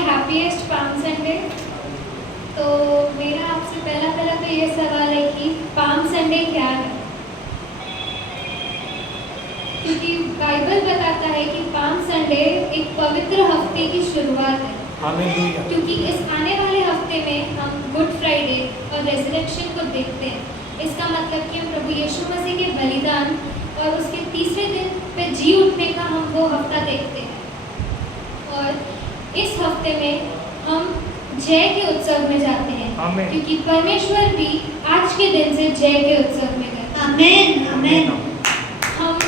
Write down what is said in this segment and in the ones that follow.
Happiest palm Sunday. तो मेरा आपसे पहला तो ये सवाल है कि पाम संडे क्या है, क्योंकि बाइबल बताता है कि पाम संडे एक पवित्र हफ्ते की शुरुआत है। हालेलुया। क्योंकि इस आने वाले हफ्ते में हम गुड फ्राइडे और रेजरेक्शन को देखते हैं। इसका मतलब कि हम प्रभु यीशु मसीह के बलिदान और उसके तीसरे दिन पे जी उठने का हम वो हफ्ता देखते हैं। और इस हफ्ते में हम जय के उत्सव में जाते हैं, क्योंकि परमेश्वर भी आज के दिन से जय के उत्सव में गए। आमेन आमेन। हम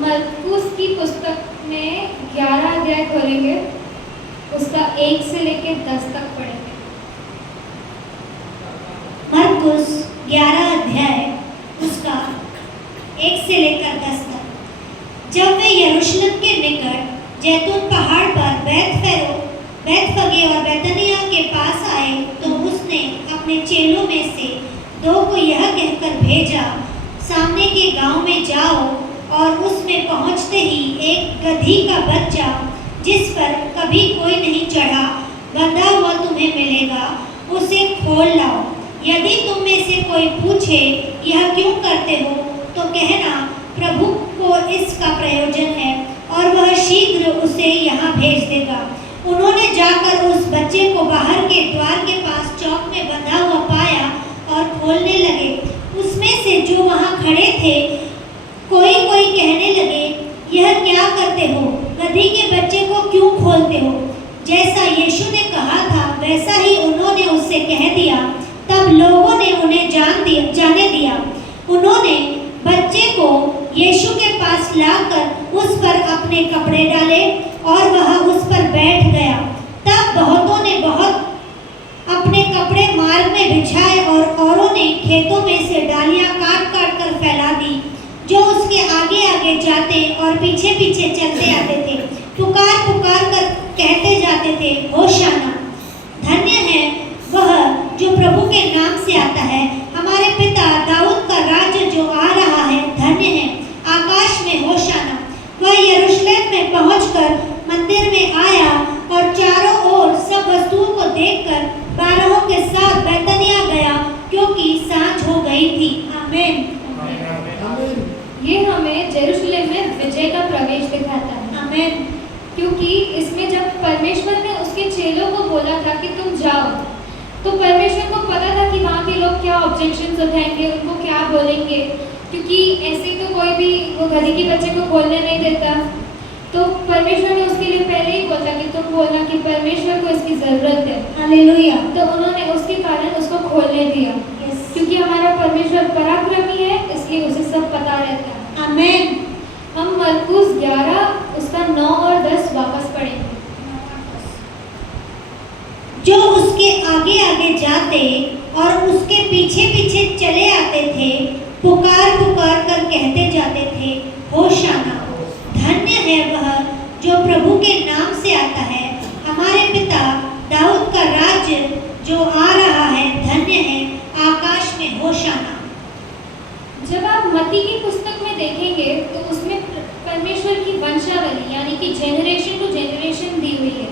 मरकुस की पुस्तक में 11 अध्याय खोलेंगे, उसका 1 से लेकर 10 तक पढ़ेंगे। मरकुस 11 अध्याय उसका 1 से लेकर 10 तक। जब वे यरूशलेम के निकट जैतून पहाड़ पर बैतफगे और बैतनिय्याह के पास आए तो उसने अपने चेलों में से 2 को यह कहकर भेजा, सामने के गांव में जाओ और उसमें पहुंचते ही एक गधी का बच्चा जिस पर कभी कोई नहीं चढ़ा बंधा हुआ तुम्हें मिलेगा, उसे खोल लाओ। यदि तुम में से कोई पूछे यह क्यों करते हो तो कहना, प्रभु को इसका प्रयोजन है और वह शीघ्र उसे यहाँ भेज देगा। उन्होंने जाकर उस बच्चे को बाहर के द्वार के पास चौक में बंधा हुआ पाया और खोलने लगे। उसमें से जो वहाँ खड़े थे कोई कहने लगे, यह क्या करते हो? गधी के बच्चे को क्यों खोलते हो? जैसा यीशु ने कहा था वैसा ही उन्होंने उससे कह दिया। तब लोगों ने उन्हें जाने दिया। उन्होंने बच्चे को यीशु के पास लाकर उस पर अपने कपड़े डाले और वह उस पर बैठ गया। तब बहुतों ने अपने कपड़े मार्ग में बिछाए और औरों ने खेतों में से डालियां काट कर फैला दी, जो उसके आगे आगे जाते और पीछे पीछे चलते आते थे। पुकार कर कहते जाते थे, होशाना, धन्य है वह जो प्रभु के नाम से आता है। हमारे पिता दाऊद का राज्य जो आ रहा है, धन्य है। आकाश में होशाना। वह यरूशलेम में पहुंचकर मंदिर में आया और चारों ओर सब वस्तुओं को देखकर 12 के साथ बैतनिय्याह गया, क्योंकि सांझ हो गई थी। आमीन। ये हमें यरूशलेम में विजय का प्रवेश दिखाता है। आमीन। क्योंकि इसमें जब परमेश्वर ने उसके चेलों को बोला था कि तुम जाओ, तो परमेश्वर को पता था कि वहाँ के लोग क्या ऑब्जेक्शंस उठाएंगे, उनको क्या बोलेंगे, क्योंकि ऐसे तो कोई भी वो गधी के बच्चे को खोलने नहीं देता। तो परमेश्वर ने उसके लिए पहले ही बोला कि तुम बोलना कि परमेश्वर को इसकी ज़रूरत है। हालेलुया। तो उन्होंने उसके कारण उसको खोलने दिया। क्योंकि हमारा परमेश्वर पराक्रमी है, इसलिए उसे सब पता रहता है। आमीन। हम मरकुस 11 उसका 9 और 10 वापस पढ़ेंगे। जो उसके आगे आगे जाते और उसके पीछे पीछे चले आते थे, पुकार कर कहते जाते थे, होशाना, धन्य है वह जो प्रभु के नाम से आता है। हमारे पिता दाऊद का राज्य जो आ रहा है, धन्य है। आकाश में होशाना। जब आप मत्ती की पुस्तक में देखेंगे तो उसमें परमेश्वर की वंशावली यानी कि जेनरेशन टू जेनरेशन दी हुई है,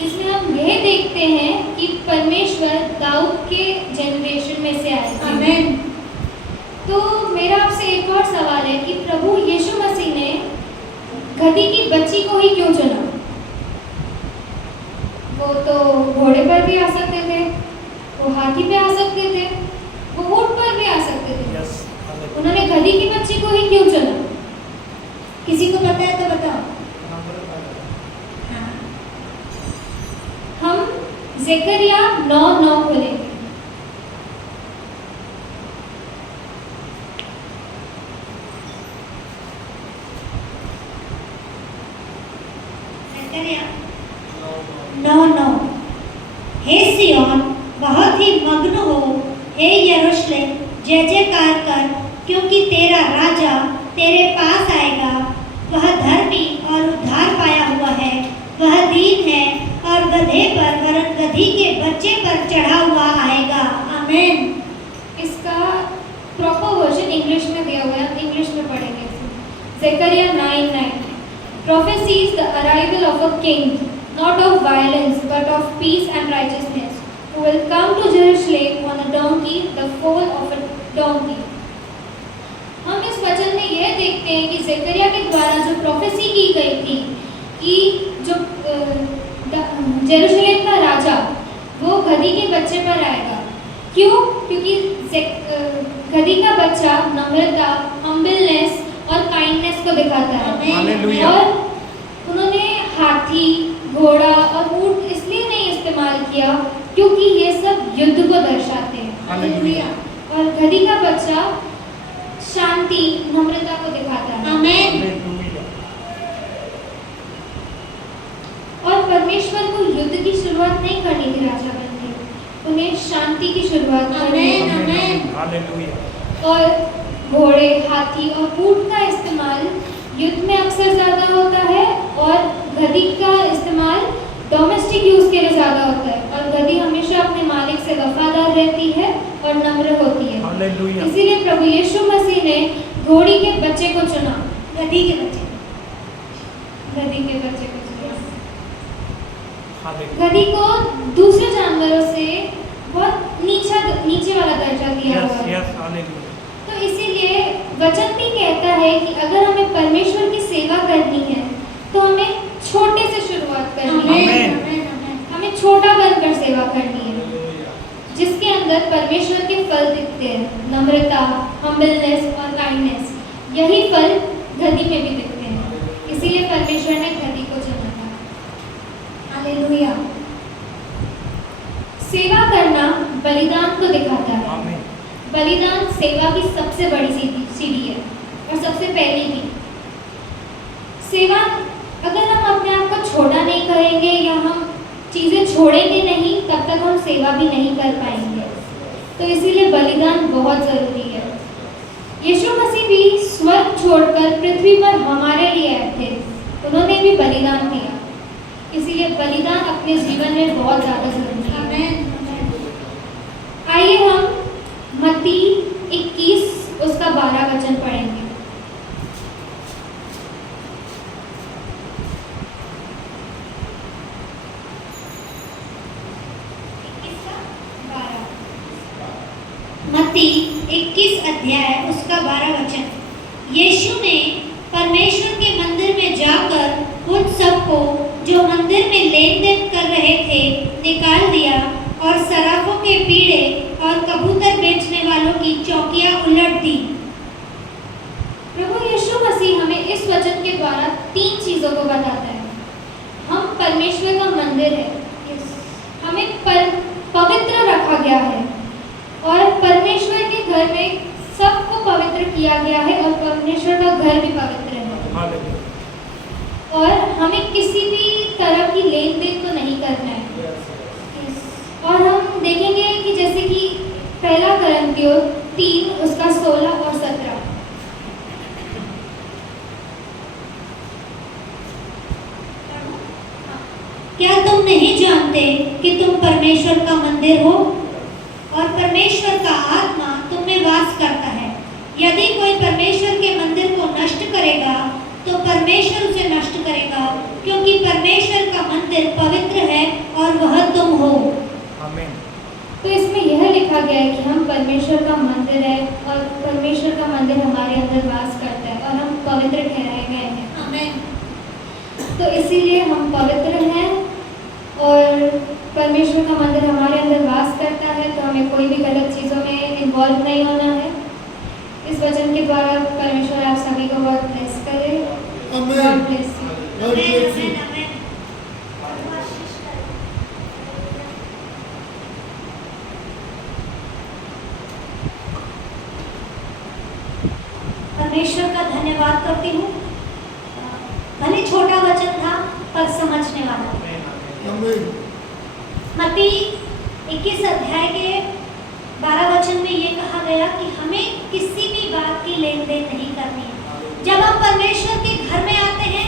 जिसमें हम यह देखते हैं कि परमेश्वर दाऊद के जेनरेशन में से आए। आमीन। तो मेरा आपसे एक और सवाल है कि प्रभु यीशु मसीह ने गधी की बच्ची को ही क्यों चुना? वो तो घोड़े पर भी आ सकते थे, वो हाथी पे आ सकते थे, वो ऊंट पर भी आ सकते थे। उन्होंने गधी की बच्ची को ही क्यों चुना? किसी को पता है तो बताओ। हम ज़करिया 9:9 खोलेंगे। ज़करिया 9:9। हे सिय्योन, बहुत ही मग्न हो, हे यरूशलेम, जय जयकार कर, क्योंकि तेरा राजा तेरे पास आएगा। वह धर्मी और उद्धार पाया हुआ है, वह दीन है और गधे पर वरन गधी के बच्चे पर चढ़ा हुआ आएगा। आमीन। इसका प्रॉपर वर्जन इंग्लिश में दिया हुआ है, इंग्लिश में पढ़ेंगे। Zakaria 9:9 prophesies the arrival of a king, not of violence, but of peace and righteousness, who will come to Jerusalem on a donkey, the foal of a donkey. हम इस वचन में यह देखते हैं कि ज़करिया के द्वारा जो प्रोफेसी की गई थी कि जो जेरूशलेम का राजा वो गधी के बच्चे पर आएगा। क्यों? क्योंकि गधी का बच्चा नम्रता, हम्बलनेस और काइंडनेस को दिखाता है। हालेलुया। और उन्होंने हाथी, घोड़ा और ऊंट इसलिए नहीं इस्तेमाल किया क्योंकि ये सब युद्ध को दर्शाते हैं। हालेलुया। और गधी का बच्चा शांति, नम्रता को दिखाता है। हालेलुया। और परमेश्वर को युद्ध की शुरुआत नहीं करनी थी राजा बनके, उन्हें शांति की शुरुआत करनी थी। हालेलुया। और घोड़े, हाथी और ऊंट का इस्तेमाल युद्ध में अक्सर ज़्यादा होता है और गधी का इस्तेमाल डोमेस्टिक यूज़ के लिए ज़्यादा होता है। और गधी हमेशा अपने मालिक से वफादार रहती है और नम्र होती है। हालेलुया। इसीलिए प्रभु यीशु मसीह ने घोड़ी के बच्चे को चुना, गधी के बच्चे। गधी के बच्चे को चुना। हालेलुया। गधी को दूसरे जानवरों से बहुत नीचे वाला दर्जा दिया हुआ है। Yes, hallelujah. तो इसीलिए वचन भी कहता है कि अगर हमें परमेश्वर की सेवा करनी है तो हमें छोटे से शुरुआत करनी है। आमीन। हमें छोटा बनकर सेवा करनी है, जिसके अंदर परमेश्वर के फल दिखते हैं, नम्रता, हम्बलनेस और काइंडनेस। यही फल गधी में भी दिखते हैं। इसीलिए परमेश्वर ने गधी को चुना था। हालेलुया। सेवा करना बलिदान को दिखाता है। आमीन। बलिदान सेवा की सबसे बड़ी सीढ़ी है और सबसे पहली भी। सेवा, अगर हम अपने आप को छोटा नहीं करेंगे या हम चीज़ें छोड़ेंगे नहीं, तब तक हम सेवा भी नहीं कर पाएंगे। तो इसीलिए बलिदान बहुत ज़रूरी है। यीशु मसीह भी स्वर्ग छोड़कर पृथ्वी पर हमारे लिए आए थे, उन्होंने भी बलिदान दिया। इसीलिए बलिदान अपने जीवन में बहुत ज़्यादा ज़रूरी है। आइए हम मत्ती 21 उसका 12 वचन पढ़ेंगे। मत्ती 21 अध्याय उसका 12 वचन। यीशु ने परमेश्वर के मंदिर में जाकर उन सबको जो मंदिर में लेन देन कर रहे थे निकाल दिया और सराफों के पीढ़े और कबूतर बेचने वालों की चौकियां उलट दी। प्रभु यीशु मसीह हमें इस वचन के द्वारा 3 चीज़ों को बताता है। हम परमेश्वर का मंदिर है, हमें पवित्र रखा गया है और परमेश्वर के घर में सबको पवित्र किया गया है और परमेश्वर का घर भी पवित्र है। हालेलुया। और हमें किसी भी तरह की लेन देन तो नहीं करना है। और हम देखेंगे कि जैसे कि पहला कुरिन्थियों 3 उसका 16 और 17। क्या तुम नहीं जानते कि तुम परमेश्वर का मंदिर हो और परमेश्वर का आत्मा तुम में वास करता है? यदि कोई परमेश्वर के मंदिर को नष्ट करेगा तो परमेश्वर उसे नष्ट करेगा, क्योंकि परमेश्वर का मंदिर पवित्र है और वह तुम हो। आमीन। तो इसमें यह लिखा गया है कि हम परमेश्वर का मंदिर है और परमेश्वर का मंदिर हमारे अंदर वास करता है और हम पवित्र ठहराए गए हैं। आमीन। तो इसीलिए हम पवित्र हैं और परमेश्वर का मंदिर हमारे अंदर वास करता है, तो हमें कोई भी गलत चीज़ों में इन्वॉल्व नहीं होना है। इस वचन के द्वारा परमेश्वर आप सभी को बहुत ब्लेस करे। God bless you. आमीन। परमेश्वर का धन्यवाद करती हूँ। भले छोटा वचन था पर समझने वाला। मत्ती 21 अध्याय के 12 वचन में ये कहा गया कि हमें किसी भी बात की लेन देन नहीं करनी है। जब हम परमेश्वर के घर में आते हैं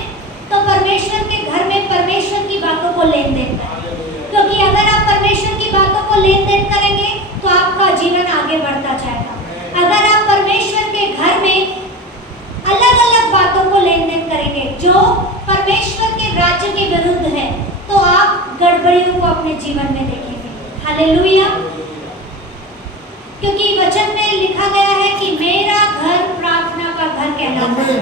तो परमेश्वर के घर में परमेश्वर की बातों को लेन देन करें, क्योंकि अगर आप परमेश्वर की बातों को लेन देन करेंगे तो आपका जीवन आगे बढ़ता जाएगा। अगर आप परमेश्वर के घर में अलग अलग बातों को लेन देन करेंगे जो परमेश्वर के राज्य के विरुद्ध है, तो गड़बड़ियों को अपने जीवन में देखेंगे। हालेलुया। क्योंकि वचन में लिखा गया है कि मेरा घर प्रार्थना का घर कहलाता है।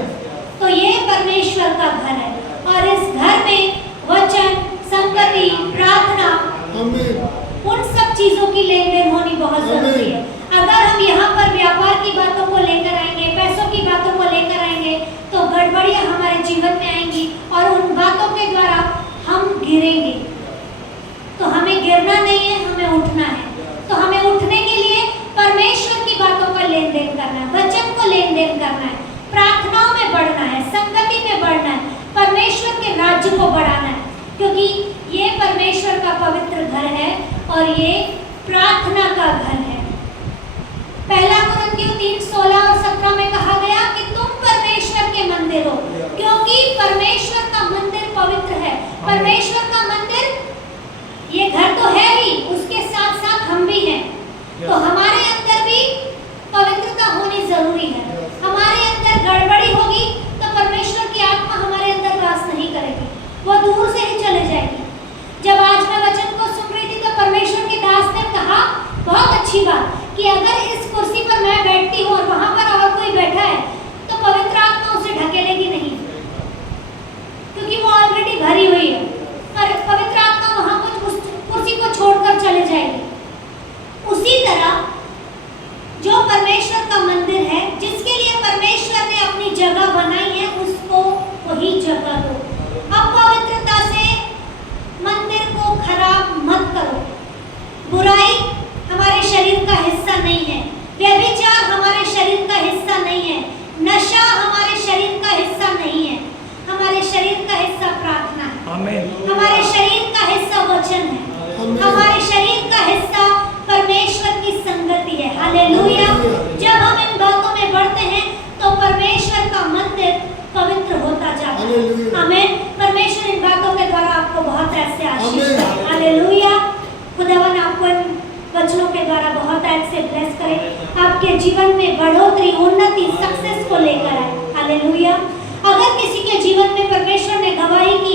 तो ये परमेश्वर का घर है और इस घर में वचन, संगति, प्रार्थना, उन सब चीजों की लेन देन होनी बहुत जरूरी है। अगर हम यहाँ पर व्यापार की बातों को लेकर आएंगे, पैसों की बातों को लेकर आएंगे, तो गड़बड़ियाँ हमारे जीवन में आएंगी और उन बातों के द्वारा हम गिरेंगे। तो हमें गिरना नहीं है, हमें उठना है। तो हमें उठने के लिए परमेश्वर की बातों का लेन देन करना है, वचन को लेन देन करना है, प्रार्थनाओं में बढ़ना है, संगति में बढ़ना है, परमेश्वर के राज्य को बढ़ाना है। क्योंकि ये परमेश्वर का पवित्र घर है और ये प्रार्थना का घर है। पहला कुरिन्थियों 3:16 और 17 में कहा गया कि तुम परमेश्वर के मंदिर हो, क्योंकि परमेश्वर का मंदिर पवित्र है। परमेश्वर का मंदिर ये घर तो है ही, उसके साथ साथ हम भी हैं। तो हमारे अंदर भी पवित्रता होनी जरूरी है। हमारे अंदर गड़बड़ी होगी तो परमेश्वर की आत्मा हमारे अंदर वास नहीं करेगी, वो दूर से ही चले जाएगी। जब आज मैं वचन को सुन रही थी तो परमेश्वर के दास ने कहा बहुत अच्छी बात कि अगर इस कुर्सी पर मैं बैठती हूँ और वहां पर और कोई बैठा है तो पवित्र आत्मा उसे ढकेलेगी नहीं, क्योंकि वो ऑलरेडी भरी हुई है और पवित्र आत्मा वहां पर उस कुर्सी को छोड़कर चले जाएगी। उसी तरह जो परमेश्वर का मंदिर है, जिसके लिए परमेश्वर ने अपनी जगह बनाई है, उसको वही जगह दो। अब पवित्रता से मंदिर को खराब मत करो। बुराई हमारे शरीर का हिस्सा नहीं है, व्यभिचार हमारे शरीर का हिस्सा नहीं है, नशा हमारे शरीर का हिस्सा नहीं है। हमारे शरीर का हिस्सा प्रार्थना है, आमीन। हमारे शरीर का हिस्सा वचन है, हमारे शरीर का हिस्सा परमेश्वर की संगति है। हालेलुया। जब हम इन बातों में बढ़ते हैं तो परमेश्वर का मंदिर पवित्र होता जाता है। आमीन। परमेश्वर इन बातों के द्वारा आपको बहुत ऐसे आशीष दे। हालेलुया। खुदावन आपको इन वचनों के द्वारा बहुत ऐसे ब्लेस करे, आपके जीवन में बढ़ोतरी, उन्नति, सक्सेस को लेकर आए। हालेलुया। अगर किसी के जीवन में परमेश्वर ने गवाही की